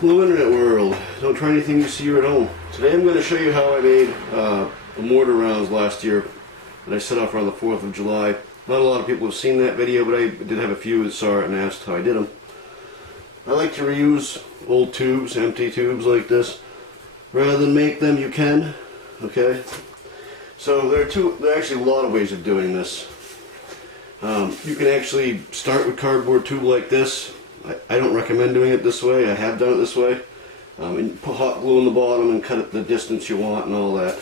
Hello Internet world, don't try anything you see at home. Today I'm going to show you how I made the mortar rounds last year that I set off around the 4th of July. Not a lot of people have seen that video, but I did have a few that saw it and asked how I did them. I like to reuse old tubes, empty tubes like this. Rather than make them, you can. Okay? So there are actually a lot of ways of doing this. You can actually start with cardboard tube like this. I don't recommend doing it this way. I have done it this way. And put hot glue on the bottom and cut it the distance you want and all that.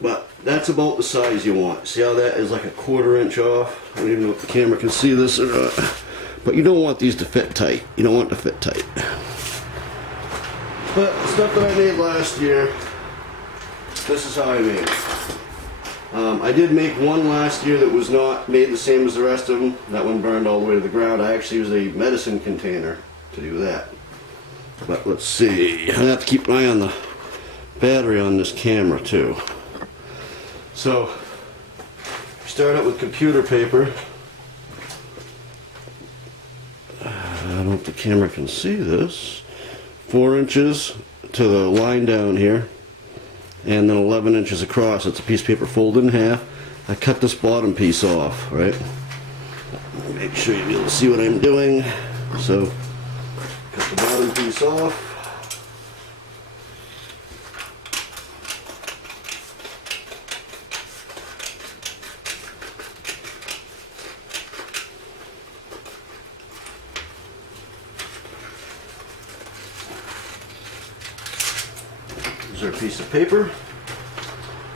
But that's about the size you want. See how that is like a 1/4 inch off? I don't even know if the camera can see this or not. But you don't want these to fit tight. You don't want it to fit tight. But the stuff that I made last year, this is how I made it. I did make one last year that was not made the same as the rest of them. That one burned all the way to the ground. I actually used a medicine container to do that. But let's see. I have to keep an eye on the battery on this camera too. So, start out with computer paper. I don't know if the camera can see this. 4 inches to the line down here. And then 11 inches across. It's a piece of paper folded in half. I cut this bottom piece off, right? Make sure you'll be able to see what I'm doing. So, cut the bottom piece off. Here's our piece of paper.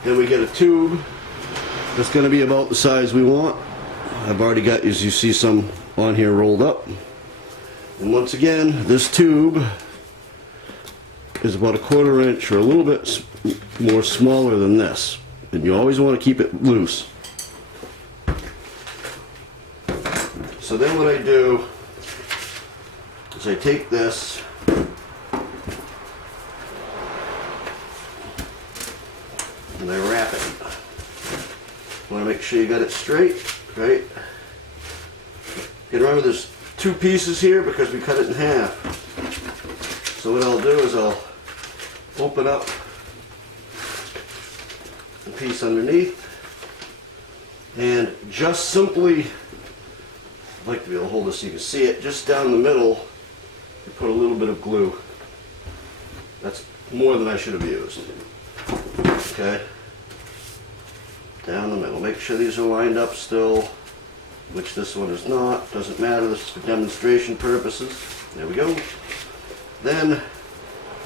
Then we get a tube that's going to be about the size we want. I've already got, as you see, some on here rolled up. And once again, this tube is about a 1/4 inch or a little bit more smaller than this. And you always want to keep it loose. So then what I do is I take this and I wrap it. You want to make sure you got it straight, right? You remember there's 2 pieces here because we cut it in half. So what I'll do is I'll open up the piece underneath and just simply, I'd like to be able to hold this so you can see it, just down the middle you put a little bit of glue. That's more than I should have used. Okay, down the middle. Make sure these are lined up still, which this one is not. Doesn't matter, this is for demonstration purposes. There we go. Then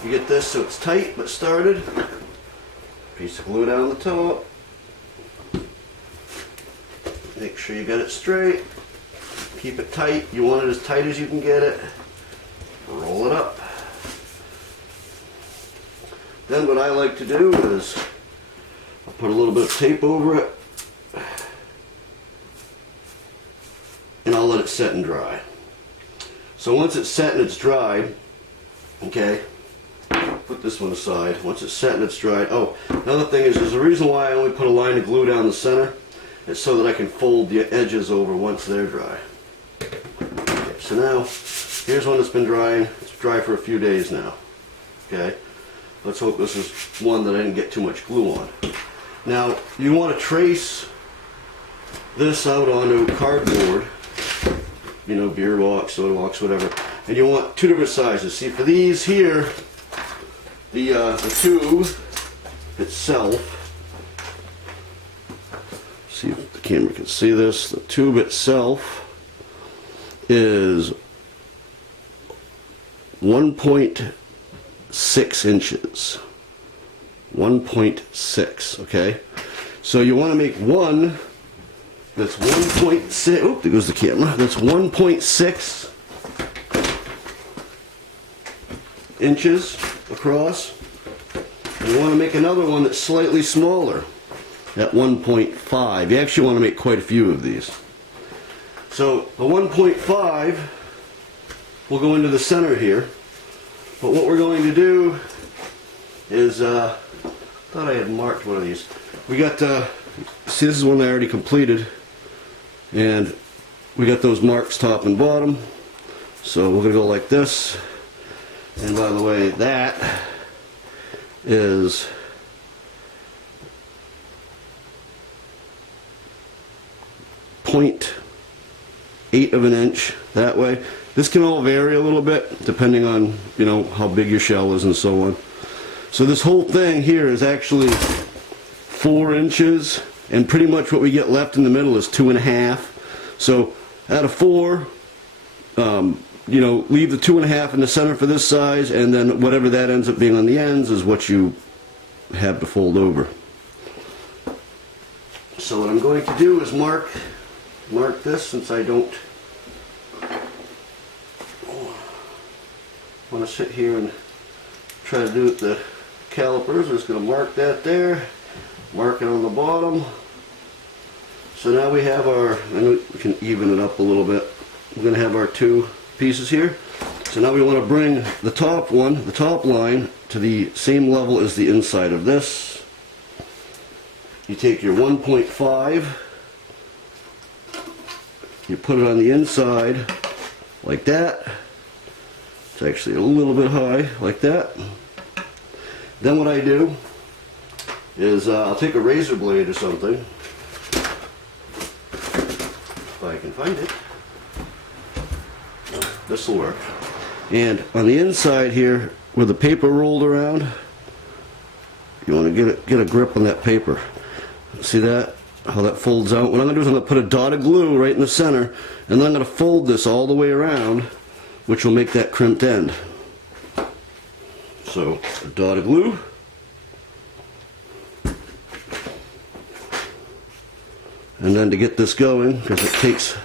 you get this so it's tight but started. Piece of glue down the top. Make sure you get it straight. Keep it tight. You want it as tight as you can get it. Roll it up. Then what I like to do is I'll put a little bit of tape over it and I'll let it set and dry. So once it's set and it's dried, okay, put this one aside. Once it's set and it's dried, oh, another thing is there's a reason why I only put a line of glue down the center. It's so that I can fold the edges over once they're dry. Okay, so now, here's one that's been drying. It's dry for a few days now. Okay. Let's hope this is one that I didn't get too much glue on. Now, you want to trace this out onto cardboard, you know, beer box, soda box, whatever, and you want 2 different sizes. See, for these here, the tube itself, see if the camera can see this, the tube itself is 1.6 inches. 1.6, okay? So you want to make one that's 1.6, oh, there goes the camera, that's 1.6 inches across. And you want to make another one that's slightly smaller at 1.5. You actually want to make quite a few of these. So the 1.5 will go into the center here. But what we're going to do is, I thought I had marked one of these. We got, see, this is one I already completed, and we got those marks top and bottom. So we're going to go like this. And by the way, that is .8 of an inch that way. This can all vary a little bit depending on, you know, how big your shell is and so on. So this whole thing here is actually 4 inches, and pretty much what we get left in the middle is 2.5. So out of 4, you know, leave the 2.5 in the center for this size, and then whatever that ends up being on the ends is what you have to fold over. So what I'm going to do is mark this, since I don't want to sit here and try to do it with the calipers. I'm just going to mark that there, mark it on the bottom. So now we have our, I know we can even it up a little bit. We're going to have our 2 pieces here. So now we want to bring the top one, the top line, to the same level as the inside of this. You take your 1.5, you put it on the inside like that. It's actually a little bit high, like that. Then what I do is I'll take a razor blade or something, if I can find it. This will work. And on the inside here, with the paper rolled around, you want to get a grip on that paper. See that? How that folds out? What I'm going to do is I'm going to put a dot of glue right in the center, and then I'm going to fold this all the way around, which will make that crimped end. So, a dot of glue. And then to get this going, because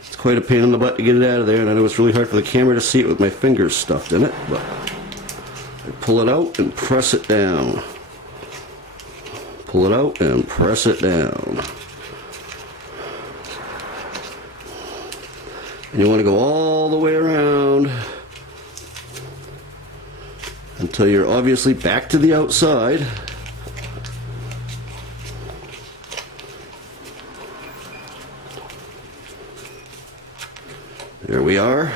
it's quite a pain in the butt to get it out of there, and I know it's really hard for the camera to see it with my fingers stuffed in it, but I pull it out and press it down. Pull it out and press it down. And you want to go all the way around until you're obviously back to the outside. There we are.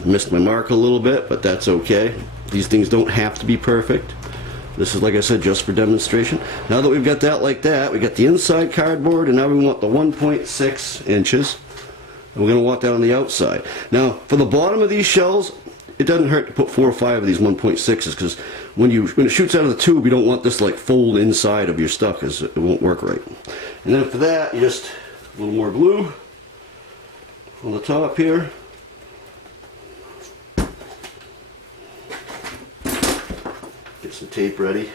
I missed my mark a little bit, but that's okay. These things don't have to be perfect. This is, like I said, just for demonstration. Now that we've got that like that, we got the inside cardboard, and now we want the 1.6 inches. And we're going to want that on the outside. Now, for the bottom of these shells, it doesn't hurt to put 4 or 5 of these 1.6s, because when it shoots out of the tube, you don't want this like fold inside of your stuff, because it won't work right. And then for that, you just a little more glue on the top here. Get some tape ready.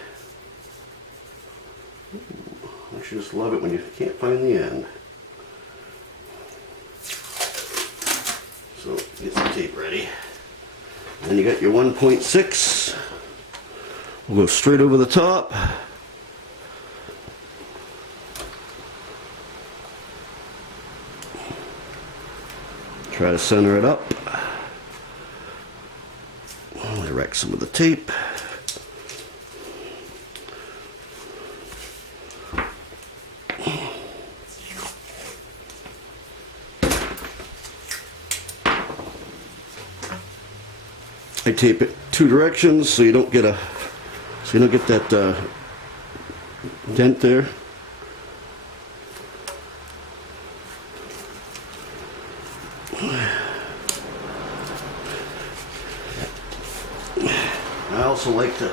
I just love it when you can't find the end. So get some tape ready. Then you got your 1.6. We'll go straight over the top. Try to center it up. I'll erect some of the tape. I tape it 2 directions so you don't get that dent there. I also like to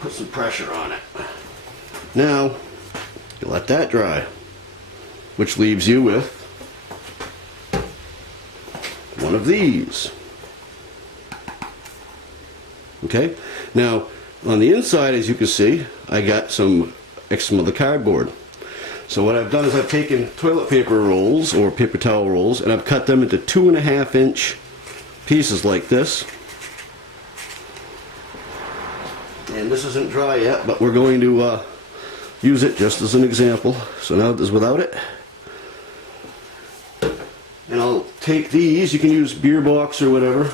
put some pressure on it. Now, you let that dry, which leaves you with one of these. Okay, now on the inside, as you can see, I got some of the cardboard. So what I've done is I've taken toilet paper rolls or paper towel rolls, and I've cut them into 2.5 inch pieces like this. And this isn't dry yet, but we're going to use it just as an example. So now this is without it. And I'll take these, you can use beer box or whatever,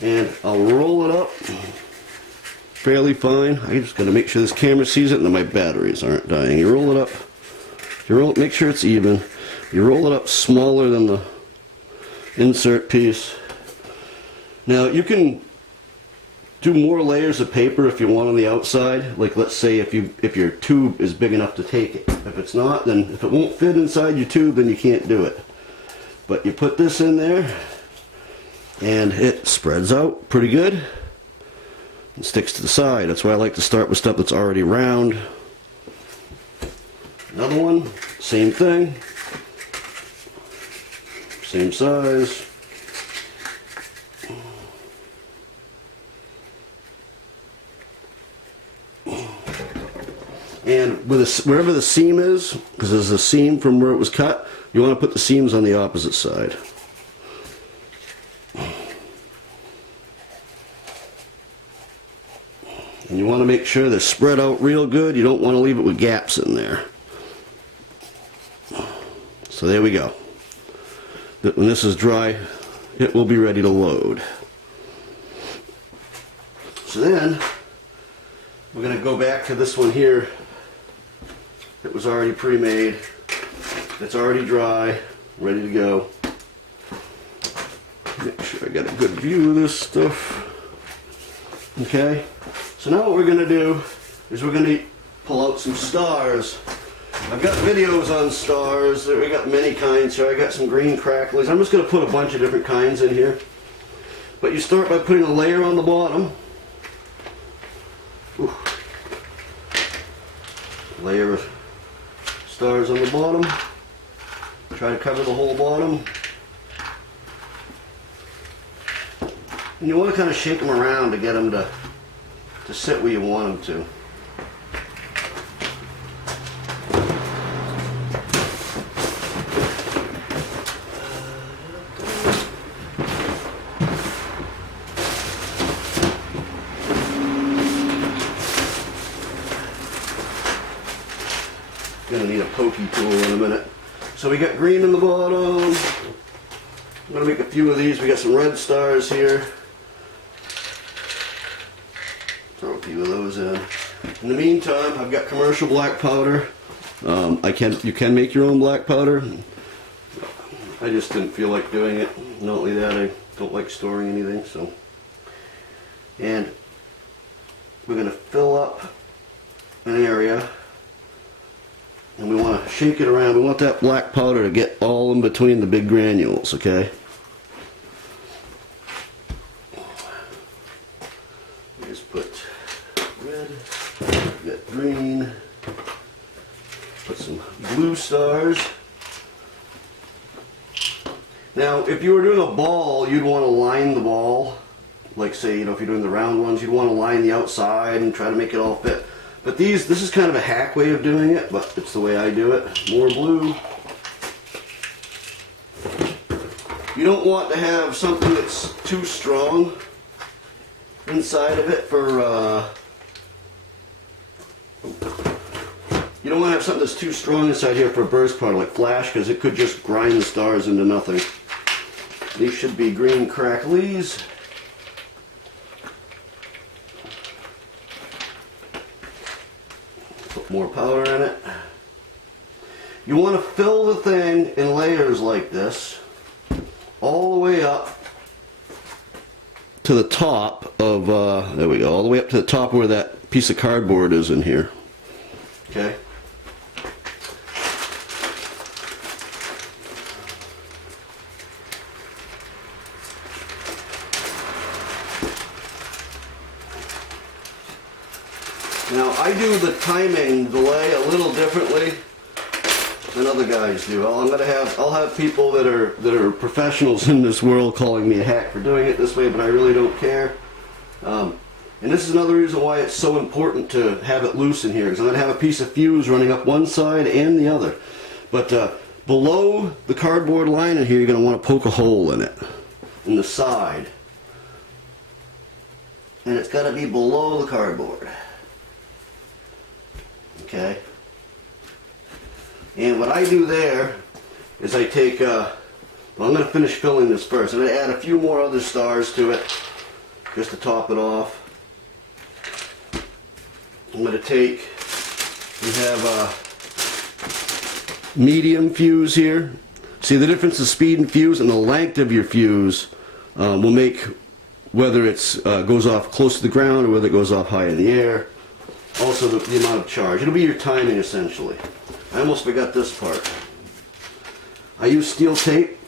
and I'll roll it up fairly fine. I just got to make sure this camera sees it and that my batteries aren't dying. You roll it up, make sure it's even. You roll it up smaller than the insert piece, Now you can do more layers of paper if you want on the outside. Like let's say if your tube is big enough to take it. If it's not, then if it won't fit inside your tube, then you can't do it. But you put this in there and it spreads out pretty good and sticks to the side. That's why I like to start with stuff that's already round. Another one, same thing, same size. And with wherever the seam is, because there's a seam from where it was cut, you want to put the seams on the opposite side. And you want to make sure they're spread out real good. You don't want to leave it with gaps in there. So there we go. When this is dry, it will be ready to load. So then, we're going to go back to this one here. It was already pre-made. It's already dry, ready to go. Make sure I got a good view of this stuff. Okay, so now what we're going to do is we're going to pull out some stars. I've got videos on stars. We got many kinds here. I got some green cracklers. I'm just going to put a bunch of different kinds in here. But you start by putting a layer on the bottom. Ooh. Layer of stars on the bottom. Try to cover the whole bottom. And you want to kind of shake them around to get them to sit where you want them to. Gonna need a pokey tool in a minute. So we got green in the bottom. I'm gonna make a few of these. We got some red stars here. Throw a few of those in. In the meantime, I've got commercial black powder. You can make your own black powder. I just didn't feel like doing it. Not only that, I don't like storing anything. So, and we're gonna fill up an area. And we want to shake it around. We want that black powder to get all in between the big granules, okay? Just put red, get green, put some blue stars. Now, if you were doing a ball, you'd want to line the ball. Like say, if you're doing the round ones, you'd want to line the outside and try to make it all fit. But this is kind of a hack way of doing it, but it's the way I do it. More blue. You don't want to have something that's too strong inside of it for, you don't want to have something that's too strong inside here for a burst powder like flash, because it could just grind the stars into nothing. These should be green cracklies. Put more powder in it. You want to fill the thing in layers like this, all the way up to the top of, there we go, all the way up to the top where that piece of cardboard is in here. Okay? Now I do the timing delay a little differently than other guys do. I'll have people that are professionals in this world calling me a hack for doing it this way, but I really don't care. And this is another reason why it's so important to have it loose in here, because I'm going to have a piece of fuse running up one side and the other. But below the cardboard line in here, you're going to want to poke a hole in it, in the side. And it's got to be below the cardboard. Okay? And what I do there is I take, well, I'm going to finish filling this first. I'm going to add a few more other stars to it, just to top it off. I'm going to take, we have a medium fuse here. See the difference in speed and fuse, and the length of your fuse will make whether it's goes off close to the ground or whether it goes off high in the air. Also the amount of charge. It'll be your timing essentially. I almost forgot this part. I use steel tape.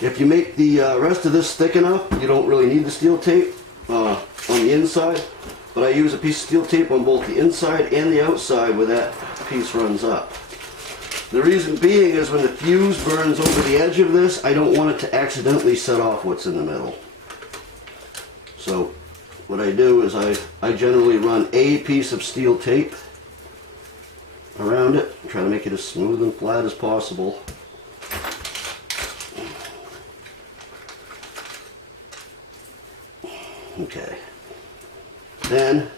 If you make the rest of this thick enough, you don't really need the steel tape on the inside. But I use a piece of steel tape on both the inside and the outside where that piece runs up. The reason being is when the fuse burns over the edge of this, I don't want it to accidentally set off what's in the middle. So what I do is I generally run a piece of steel tape around it, try to make it as smooth and flat as possible. Okay. Then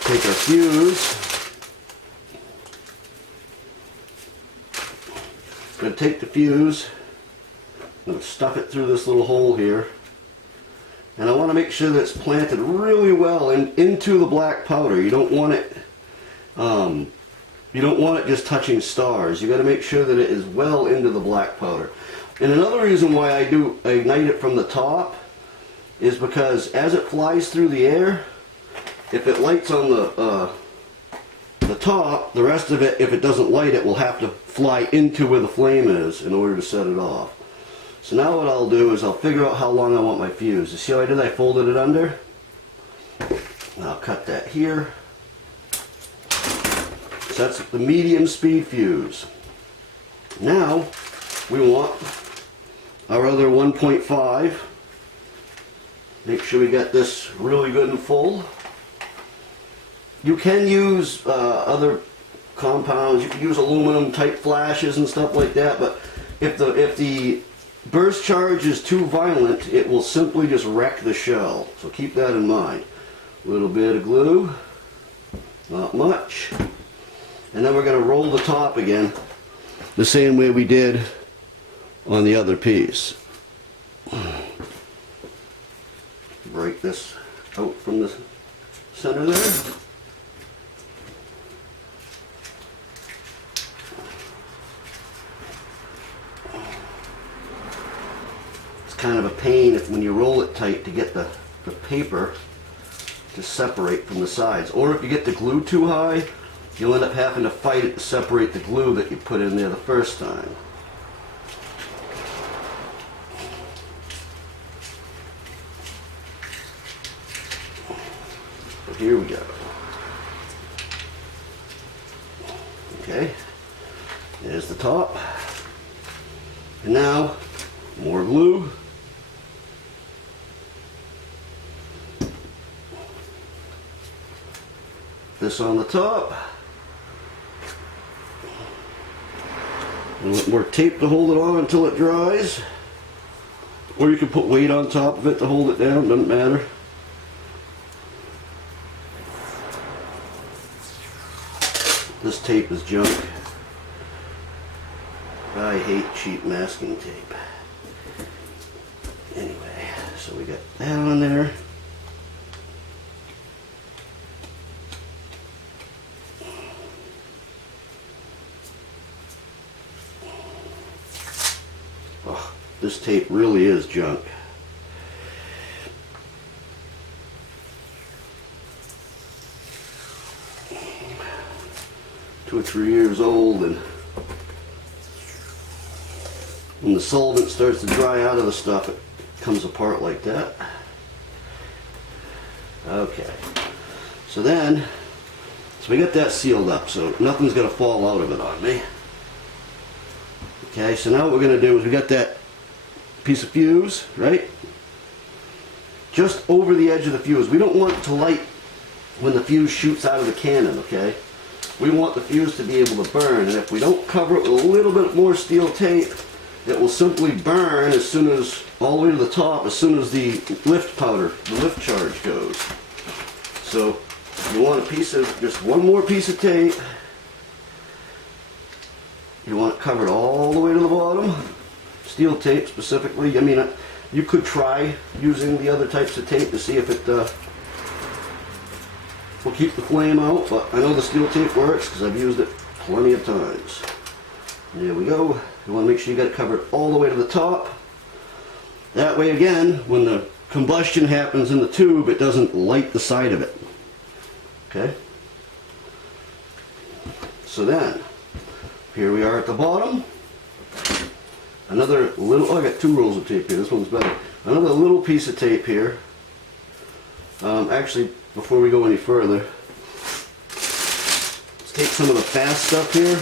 take our fuse. I'm going to take the fuse, I'm going to stuff it through this little hole here, and I want to make sure that it's planted really well into the black powder. You don't want it just touching stars. You got to make sure that it is well into the black powder. And another reason why I ignite it from the top is because as it flies through the air, if it lights on the top, the rest of it, if it doesn't light, it will have to fly into where the flame is in order to set it off. So now what I'll do is I'll figure out how long I want my fuse. You see how I did? I folded it under. And I'll cut that here. So that's the medium speed fuse. Now we want our other 1.5. Make sure we got this really good and full. You can use other compounds. You can use aluminum type flashes and stuff like that, but if the burst charge is too violent, it will simply just wreck the shell. So keep that in mind. A little bit of glue, not much. And then we're going to roll the top again the same way we did on the other piece. Break this out from the center there. Kind of a pain when you roll it tight to get the paper to separate from the sides. Or if you get the glue too high, you'll end up having to fight it to separate the glue that you put in there the first time. So here we go. Okay, there's the top. And now, more glue. This on the top. A little more tape to hold it on until it dries. Or you can put weight on top of it to hold it down, doesn't matter. This tape is junk. I hate cheap masking tape. Anyway, so we got that on there. Oh, this tape really is junk. Two or 3 years old, and when the solvent starts to dry out of the stuff, it comes apart like that. Okay, so we got that sealed up, so nothing's going to fall out of it on me. Okay, so now what we're going to do is we got that piece of fuse, right? Just over the edge of the fuse. We don't want it to light when the fuse shoots out of the cannon, okay? We want the fuse to be able to burn, and if we don't cover it with a little bit more steel tape, it will simply burn as soon as, all the way to the top, as soon as the lift powder, the lift charge goes. So you want a piece of, just one more piece of tape. You want it covered all the way to the bottom. Steel tape specifically. I mean, you could try using the other types of tape to see if it will keep the flame out, but I know the steel tape works because I've used it plenty of times. There we go. You want to make sure you got it covered all the way to the top. That way again, when the combustion happens in the tube, it doesn't light the side of it. Okay? So then, here we are at the bottom. Another little, oh, I got 2 rolls of tape here. This one's better. Another little piece of tape here. Actually, before we go any further, let's take some of the fast stuff here.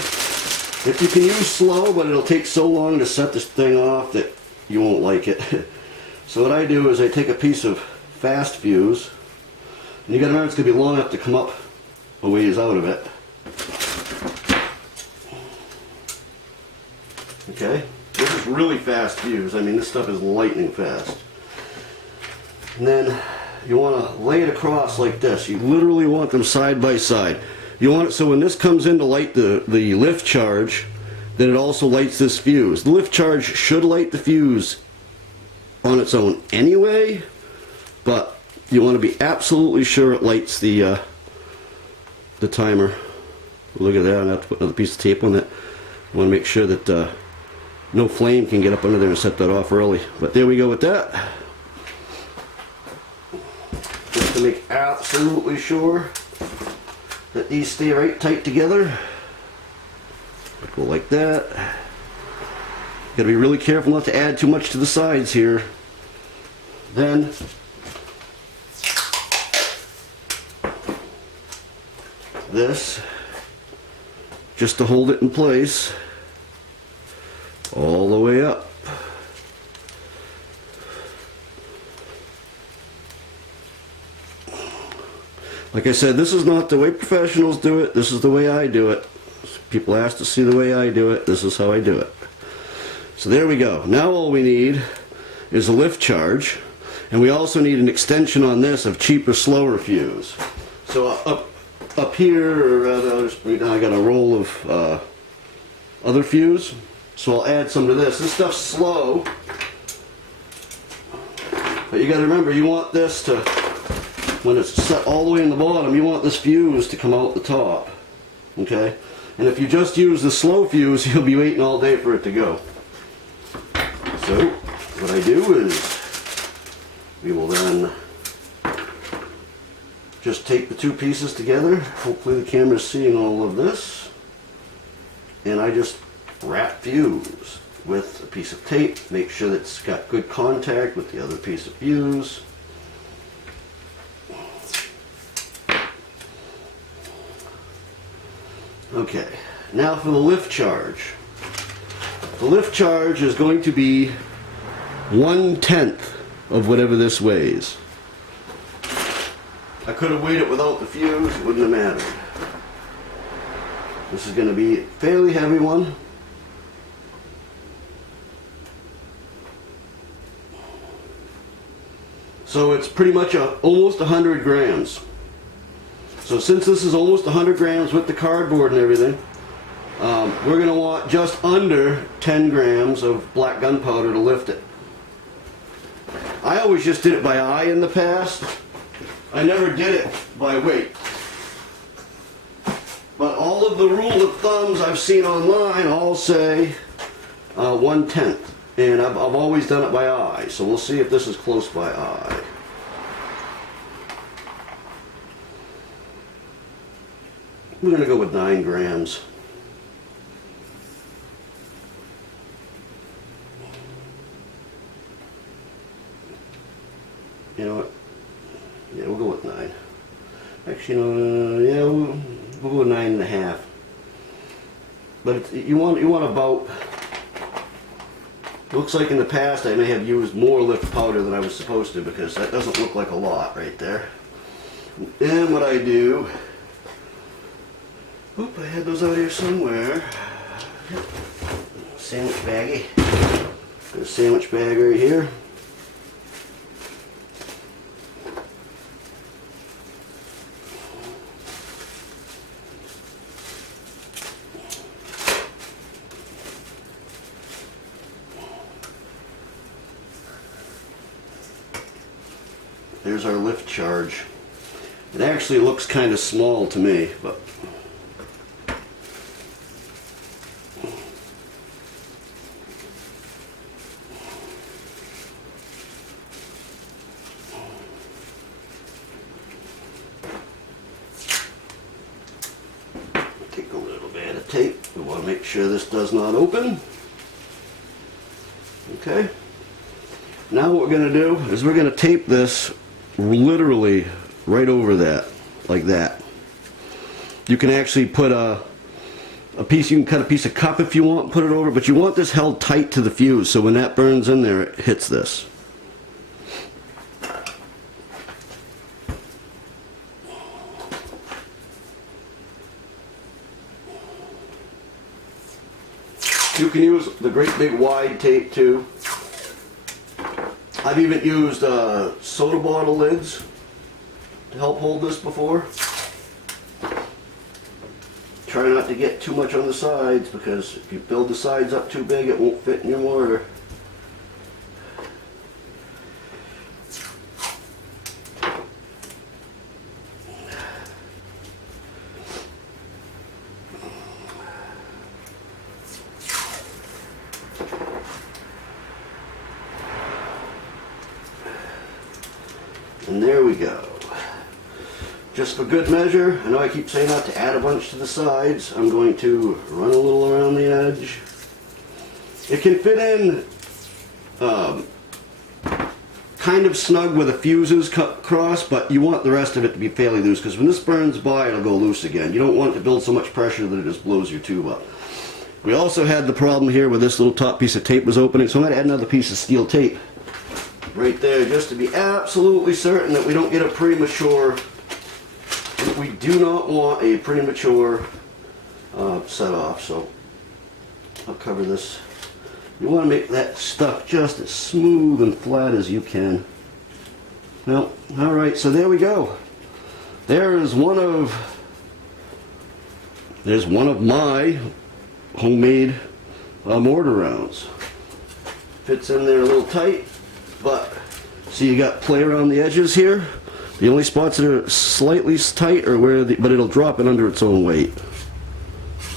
If you can use slow, but it'll take so long to set this thing off that you won't like it. So what I do is I take a piece of fast fuse, and you gotta remember it's gonna be long enough to come up a ways out of it. Okay, this is really fast fuse. I mean, this stuff is lightning fast. And then you want to lay it across like this. You literally want them side by side. You want it so when this comes in to light the lift charge, then it also lights this fuse. The lift charge should light the fuse on its own anyway, but you want to be absolutely sure it lights the timer. Look at that, I have to put another piece of tape on that. I want to make sure that no flame can get up under there and set that off early. But there we go with that. Just to make absolutely sure that these stay right tight together. Go like that. Gotta be really careful not to add too much to the sides here. Then this, just to hold it in place all the way up. Like I said, this is not the way professionals do it. This is the way I do it. People ask to see the way I do it. This is how I do it. So there we go. Now all we need is a lift charge, and we also need an extension on this of cheaper, slower fuse. So up here, or I'll just bring down, I got a roll of other fuse. So I'll add some to this. This stuff's slow, but you got to remember, you want this to, when it's set all the way in the bottom, you want this fuse to come out the top. Okay? And if you just use the slow fuse, you'll be waiting all day for it to go. So what I do is, we will then just take the 2 pieces together. Hopefully the camera's seeing all of this. And I just wrap fuse with a piece of tape. Make sure that it's got good contact with the other piece of fuse. Okay, now for the lift charge. The lift charge is going to be 1/10 of whatever this weighs. I could have weighed it without the fuse, it wouldn't have mattered. This is going to be a fairly heavy one. So it's pretty much almost 100 grams. So since this is almost 100 grams with the cardboard and everything, we're going to want just under 10 grams of black gunpowder to lift it. I always just did it by eye in the past. I never did it by weight. But all of the rule of thumbs I've seen online all say 1/10. And I've always done it by eye. So we'll see if this is close by eye. We're going to go with 9 grams. You know what? Yeah, we'll go with 9. Actually, no, yeah, we'll go with 9.5. But you want about. Looks like in the past I may have used more lift powder than I was supposed to, because that doesn't look like a lot right there. And what I do. Oop, I had those out here somewhere. Sandwich baggie. Got a sandwich bag right here. There's our lift charge. It actually looks kind of small to me, but Make sure this does not open. Okay. Now what we're going to do is we're going to tape this literally right over that, like that. You can actually put a piece, you can cut a piece of cup if you want and put it over, but you want this held tight to the fuse so when that burns in there, it hits this. You can use the great big wide tape too. I've even used soda bottle lids to help hold this before. Try not to get too much on the sides because if you build the sides up too big, it won't fit in your mortar. And there we go. Just for good measure, I know I keep saying not to add a bunch to the sides. I'm going to run a little around the edge. It can fit in kind of snug where the fuses cut across, but you want the rest of it to be fairly loose because when this burns by, it'll go loose again. You don't want it to build so much pressure that it just blows your tube up. We also had the problem here where this little top piece of tape was opening, so I'm going to add another piece of steel tape right there just to be absolutely certain that we don't get a premature, we do not want a premature set off. So I'll cover this. You want to make that stuff just as smooth and flat as you can. Well, alright, so there we go. There's one of my homemade mortar rounds. Fits in there a little tight. But, see, you got play around the edges here. The only spots that are slightly tight are where but it'll drop it under its own weight.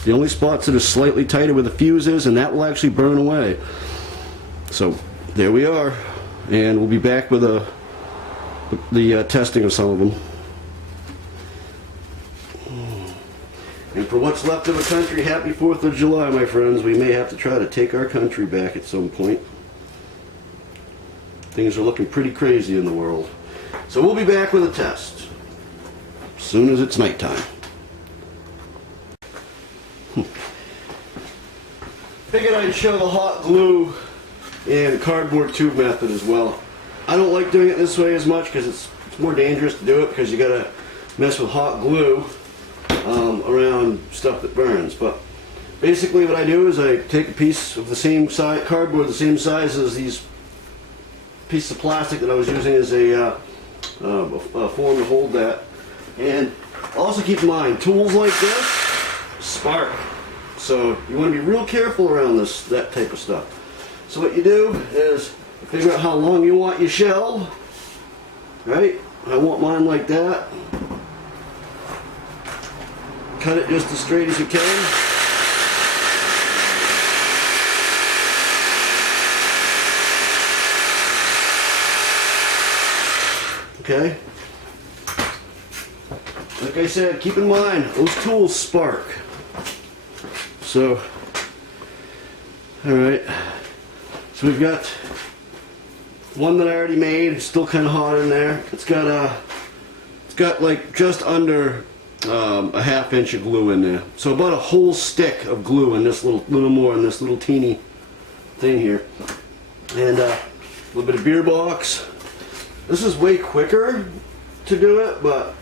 The only spots that are slightly tighter where the fuse is, and that will actually burn away. So, there we are. And we'll be back with the testing of some of them. And for what's left of a country, happy 4th of July, my friends. We may have to try to take our country back at some point. Things are looking pretty crazy in the world. So we'll be back with a test as soon as it's nighttime. Figured I'd show the hot glue and cardboard tube method as well. I don't like doing it this way as much because it's more dangerous to do it because you gotta mess with hot glue around stuff that burns. But basically what I do is I take a piece of the same size, cardboard the same size as these piece of plastic that I was using as a form to hold that. And also keep in mind, tools like this spark. So you want to be real careful around that type of stuff. So what you do is figure out how long you want your shell. Right? I want mine like that. Cut it just as straight as you can. Okay? Like I said, keep in mind, those tools spark. So, alright. So we've got one that I already made, it's still kind of hot in there. It's got like just under a ½ inch of glue in there. So about a whole stick of glue in this little more in this little teeny thing here. And a little bit of beer box. This is way quicker to do it, but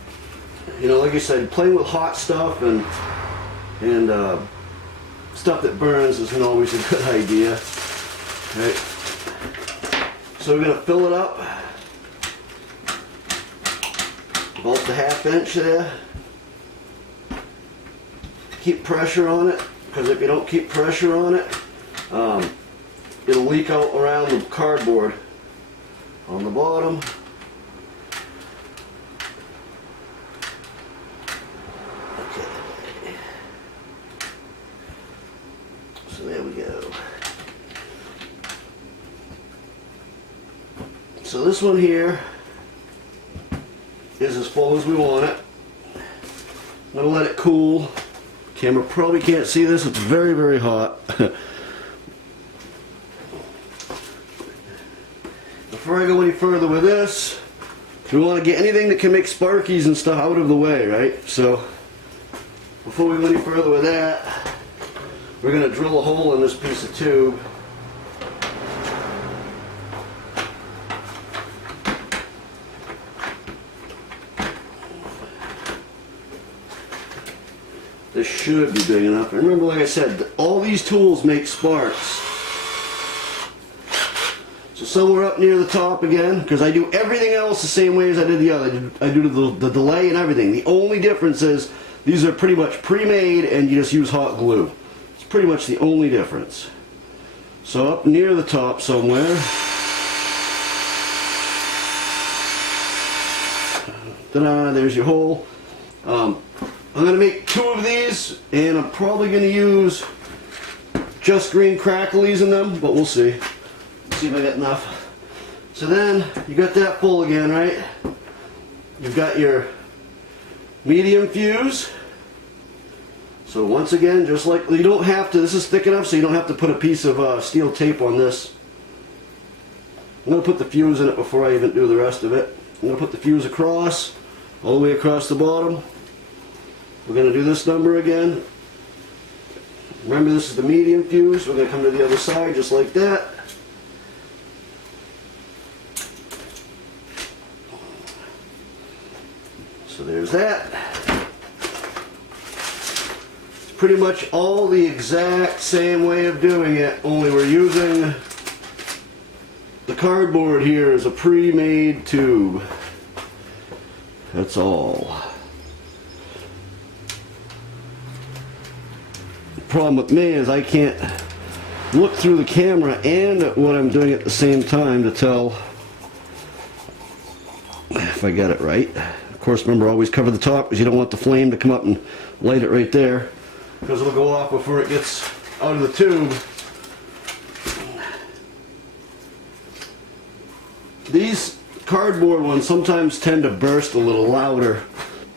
you know, like I said, playing with hot stuff and stuff that burns isn't always a good idea. Right. So we're gonna fill it up about the ½ inch there. Keep pressure on it, because if you don't keep pressure on it, it'll leak out around the cardboard on the bottom. Okay. So there we go. So this one here is as full as we want it. I'm going to let it cool. Camera probably can't see this, it's very, very hot. Before I go any further with this, we want to get anything that can make sparkies and stuff out of the way, right? So, before we go any further with that, we're going to drill a hole in this piece of tube. This should be big enough. And remember, like I said, all these tools make sparks. So somewhere up near the top again, because I do everything else the same way as I did the other. I do the delay and everything. The only difference is these are pretty much pre-made and you just use hot glue. It's pretty much the only difference. So up near the top somewhere. Ta-da, there's your hole. I'm going to make 2 of these, and I'm probably going to use just green cracklies in them, but we'll see. See if I get enough. So then, you got that full again, right? You've got your medium fuse. So once again, just like, you don't have to, this is thick enough so you don't have to put a piece of steel tape on this. I'm going to put the fuse in it before I even do the rest of it. I'm going to put the fuse across, all the way across the bottom. We're going to do this number again. Remember, this is the medium fuse. We're going to come to the other side just like that. So there's that. It's pretty much all the exact same way of doing it, only we're using the cardboard here as a pre-made tube. That's all. The problem with me is I can't look through the camera and at what I'm doing at the same time to tell if I get it right. Of course, remember, always cover the top because you don't want the flame to come up and light it right there, because it'll go off before it gets out of the tube. These cardboard ones sometimes tend to burst a little louder.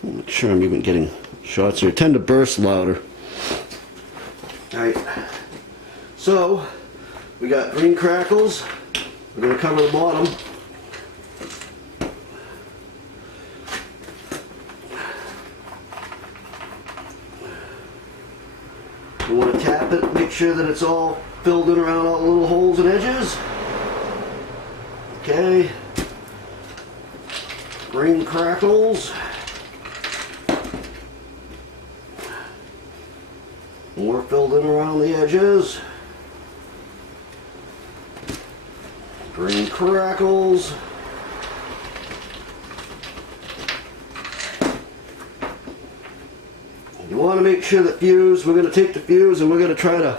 I'm not sure I'm even getting shots here. Tend to burst louder. Alright, so we got green crackles. We're going to cover the bottom. You want to tap it, make sure that it's all filled in around all the little holes and edges. Okay. Green crackles. More filled in around the edges. Green crackles. You want to make sure that fuse, we're going to take the fuse and we're going to try to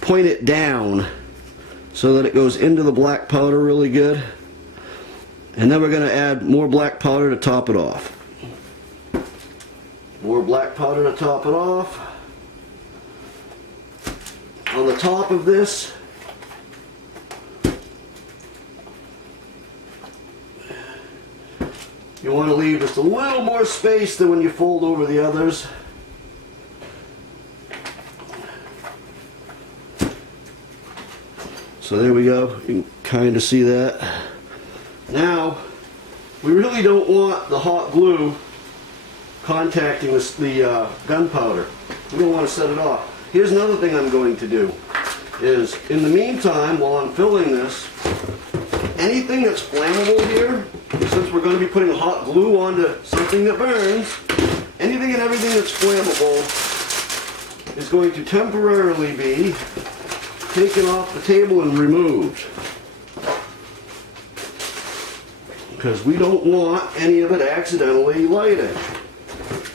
point it down so that it goes into the black powder really good. And then we're going to add more black powder to top it off. More black powder to top it off. On the top of this, you want to leave just a little more space than when you fold over the others. So there we go, you can kind of see that. Now, we really don't want the hot glue contacting the gunpowder. We don't want to set it off. Here's another thing I'm going to do, is in the meantime, while I'm filling this, anything that's flammable here, since we're going to be putting hot glue onto something that burns, anything and everything that's flammable is going to temporarily be taken off the table and removed. Because we don't want any of it accidentally lighting,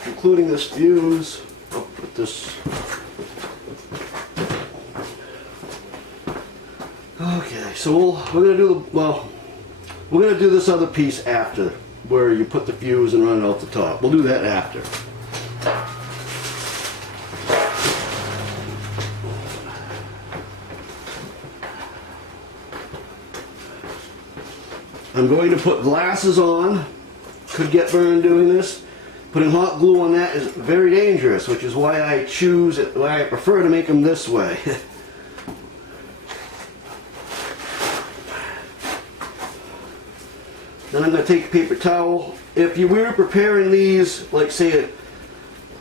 including this fuse. I'll put this. Okay, so we're gonna do we're gonna do this other piece after, where you put the fuse and run it out the top. We'll do that after. I'm going to put glasses on. Could get burned doing this. Putting hot glue on that is very dangerous, which is why I prefer to make them this way. Then I'm going to take a paper towel. If you were preparing these, like say,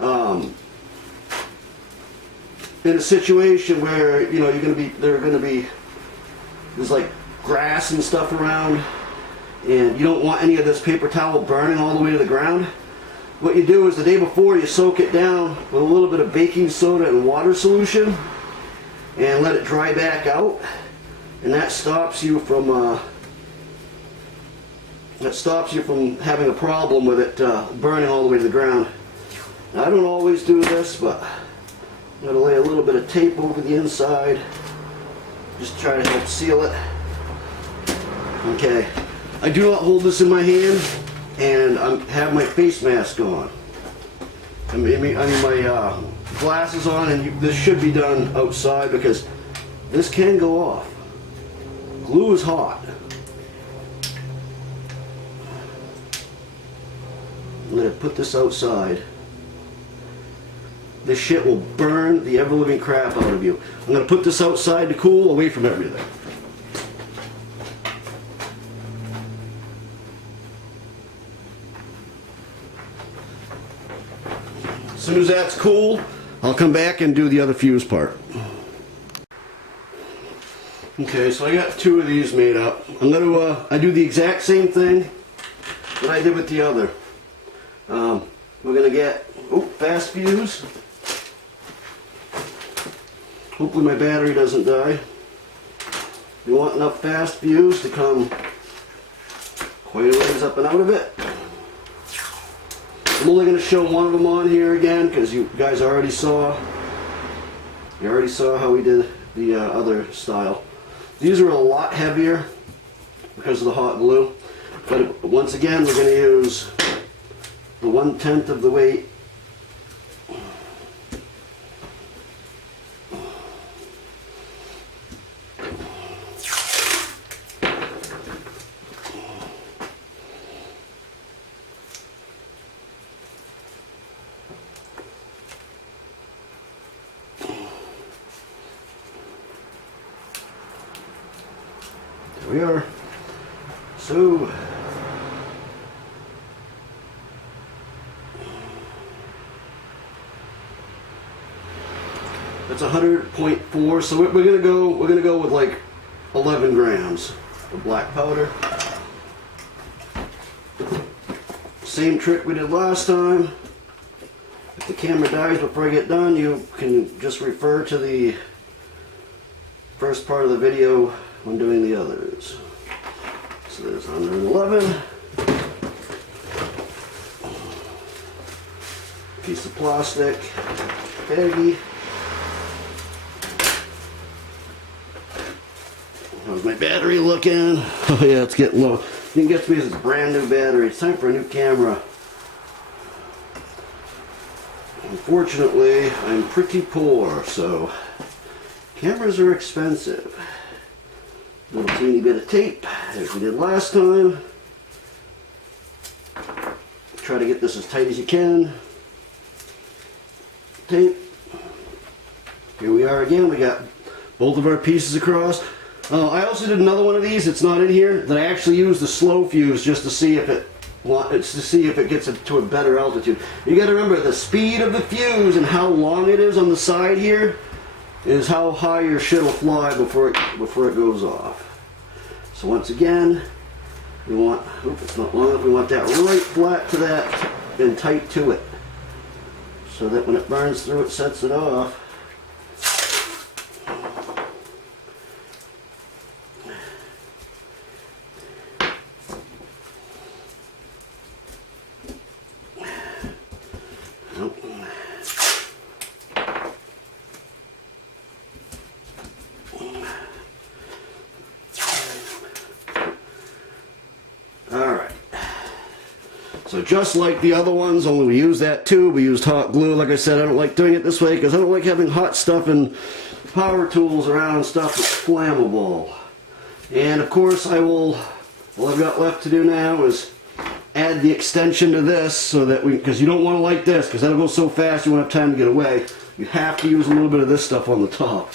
in a situation where there's like grass and stuff around, and you don't want any of this paper towel burning all the way to the ground, what you do is the day before you soak it down with a little bit of baking soda and water solution and let it dry back out, and that stops you from having a problem with it burning all the way to the ground. Now, I don't always do this, but I'm going to lay a little bit of tape over the inside, just try to help seal it. Okay, I do not hold this in my hand, and I have my face mask on. I mean my glasses on, and this should be done outside because this can go off. Glue is hot. I'm going to put this outside. This shit will burn the ever-living crap out of you. I'm going to put this outside to cool, away from everything. As soon as that's cool, I'll come back and do the other fuse part. Okay, so I got 2 of these made up. I do the exact same thing that I did with the other. We're going to get fast fuse. Hopefully my battery doesn't die. You want enough fast fuse to come quite a ways up and out of it. I'm only going to show one of them on here again because you guys already saw how we did the other style. These are a lot heavier because of the hot glue, but once again we're going to use the 1/10 of the weight. There we are. So that's 100.4. So we're gonna go with like 11 grams of black powder. Same trick we did last time. If the camera dies before I get done, you can just refer to the first part of the video when doing the others. So there's 111. Piece of plastic, baggie. How's my battery looking? Oh yeah, it's getting low. You can get to me as a brand new battery. It's time for a new camera. Unfortunately, I'm pretty poor, so cameras are expensive. Little teeny bit of tape, as we did last time. Try to get this as tight as you can. Tape. Here we are again. We got both of our pieces across. I also did another one of these. It's not in here. That I actually used the slow fuse just to see if it gets it to a better altitude. You got to remember the speed of the fuse and how long it is on the side here is how high your shit will fly before it goes off. So once again, we want, it's not long enough, we want that right flat to that and tight to it, so that when it burns through it sets it off. So just like the other ones, only we used that too. We used hot glue. Like I said, I don't like doing it this way because I don't like having hot stuff and power tools around and stuff that's flammable. And of course I will, all I've got left to do now is add the extension to this so that because you don't want to like this, because that'll go so fast you won't have time to get away. You have to use a little bit of this stuff on the top.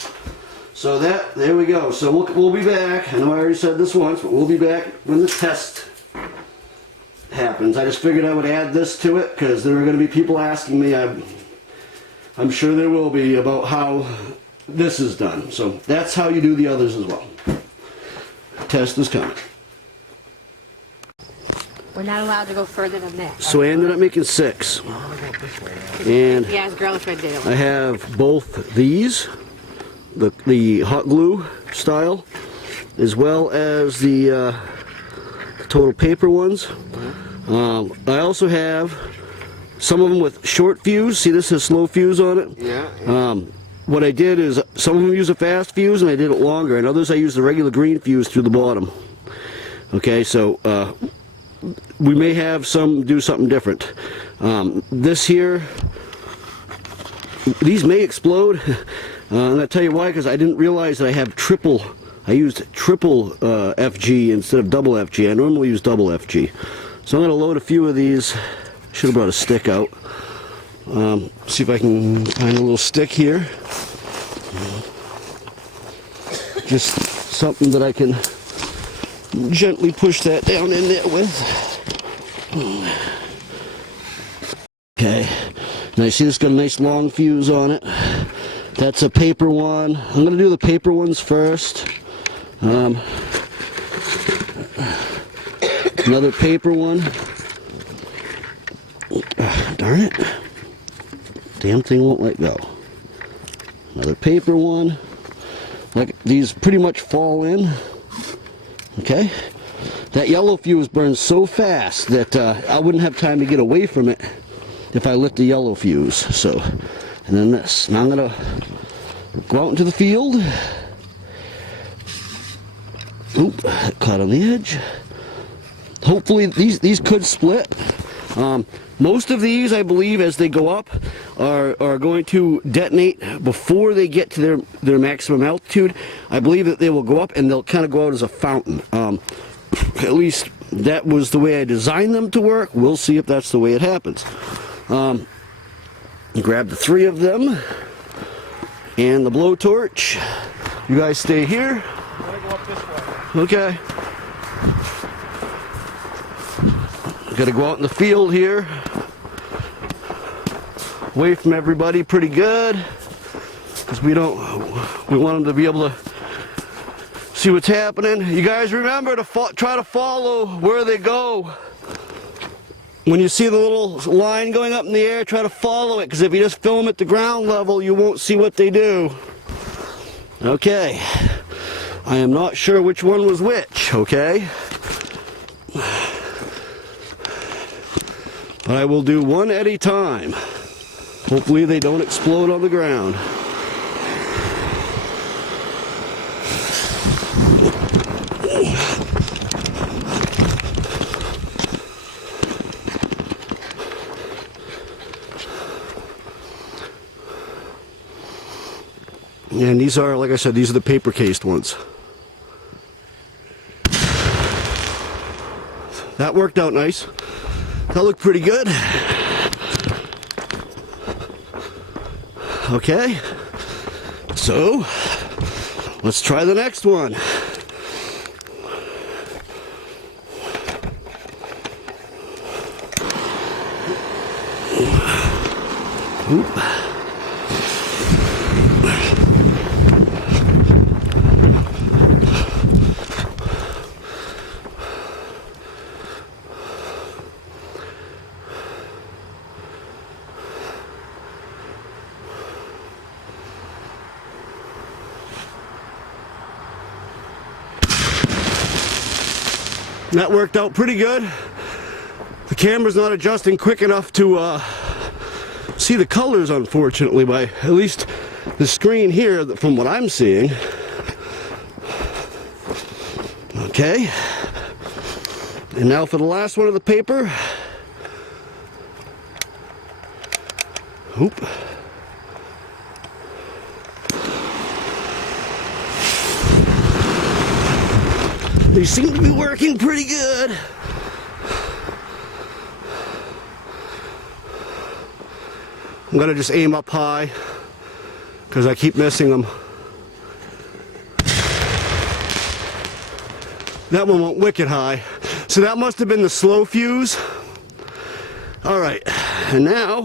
So there we go. So we'll be back. I know I already said this once, but we'll be back when the test happens. I just figured I would add this to it because there are going to be people asking me. I'm sure there will be, about how this is done. So that's how you do the others as well. Test is coming. We're not allowed to go further than that. So I ended up making 6. And yeah, his girlfriend did it. I have both these, the hot glue style, as well as the total paper ones. I also have some of them with short fuse. See, this has slow fuse on it. Yeah. What I did is, some of them use a fast fuse and I did it longer, and others I used the regular green fuse through the bottom. Okay, so we may have some do something different. This here, these may explode. And I'll tell you why, because I didn't realize that I used triple FG instead of double FG. I normally use double FG. So I'm going to load a few of these. Should have brought a stick out. See if I can find a little stick here. Just something that I can gently push that down in there with. Okay. Now you see this got a nice long fuse on it. That's a paper one. I'm going to do the paper ones first. Another paper one. Darn it. Damn thing won't let go. Another paper one. Like, these pretty much fall in. Okay. That yellow fuse burns so fast that I wouldn't have time to get away from it if I lit the yellow fuse. So, and then this. Now I'm going to go out into the field. Oop, caught on the edge. Hopefully these could split. Most of these, I believe, as they go up, are going to detonate before they get to their maximum altitude. I believe that they will go up and they'll kind of go out as a fountain. At least that was the way I designed them to work. We'll see if that's the way it happens. Grab the 3 of them and the blowtorch. You guys stay here. I'm gonna go up this way. Okay. Got to go out in the field here, away from everybody, pretty good, because we want them to be able to see what's happening. You guys remember to try to follow where they go. When you see the little line going up in the air, try to follow it, because if you just film at the ground level, you won't see what they do. Okay. I am not sure which one was which, okay? But I will do one at a time. Hopefully they don't explode on the ground. And these are, like I said, these are the paper cased ones. That worked out nice. That looked pretty good. Okay, so let's try the next one. Oop. That worked out pretty good. The camera's not adjusting quick enough to see the colors, unfortunately, by at least the screen here, from what I'm seeing. Okay. And now for the last one of the paper. Oop. They seem to be working pretty good. I'm gonna just aim up high because I keep missing them. That one went wicked high. So that must have been the slow fuse. All right, and now,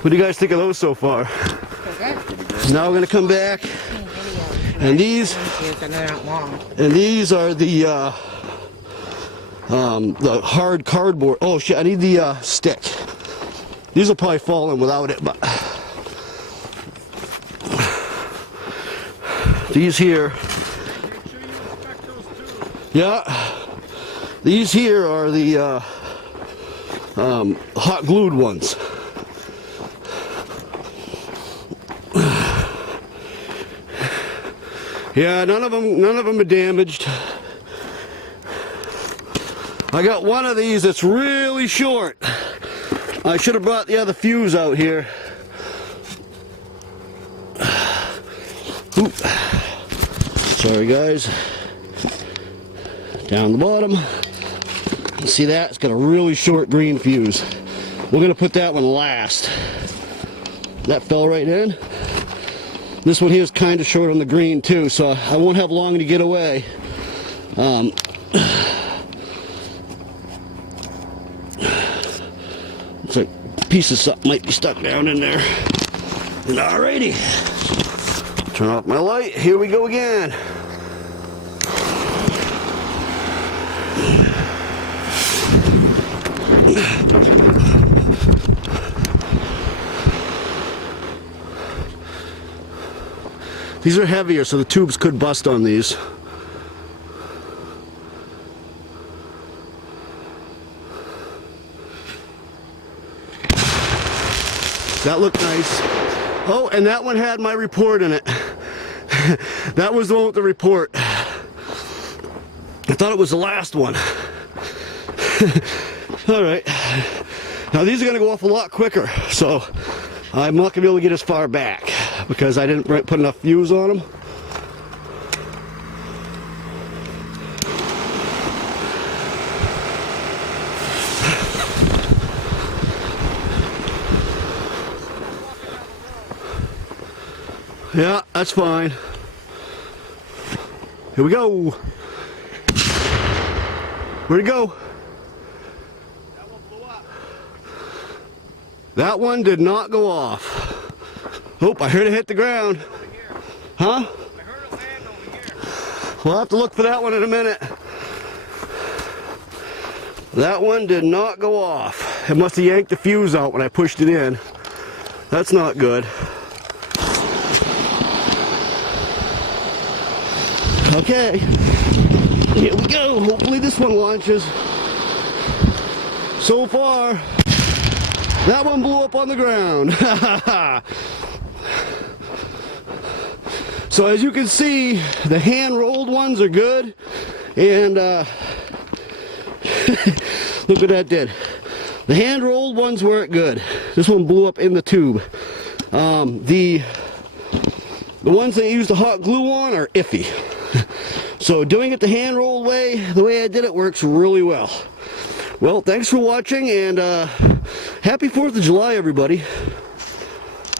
what do you guys think of those so far? Now we're gonna come back, and these are the hard cardboard. Oh shit! I need the stick. These will probably fall in without it, but these here. Yeah, these here are the hot glued ones. Yeah, none of them are damaged. I got one of these that's really short. I should have brought the other fuse out here. Oop. Sorry guys. Down the bottom. See that? It's got a really short green fuse. We're going to put that one last. That fell right in. This one here is kind of short on the green too, so I won't have long to get away. Looks like a piece of something might be stuck down in there. Alrighty. Turn off my light. Here we go again. These are heavier, so the tubes could bust on these. That looked nice. Oh, and that one had my report in it. That was the one with the report. I thought it was the last one. Alright. Now these are going to go off a lot quicker, so I'm not going to be able to get as far back because I didn't put enough fuse on them. Yeah, that's fine. Here we go. Where'd it go? That one blew up. That one did not go off. Oh, I heard it hit the ground. Over here. Huh? I heard it land over here. We'll have to look for that one in a minute. That one did not go off. It must have yanked the fuse out when I pushed it in. That's not good. Okay, here we go. Hopefully this one launches. So far, that one blew up on the ground. So as you can see, the hand-rolled ones are good, and look what that did. The hand-rolled ones weren't good. This one blew up in the tube. The ones that use the hot glue on are iffy. So doing it the hand-rolled way, the way I did it, works really well. Well, thanks for watching, and happy 4th of July, everybody.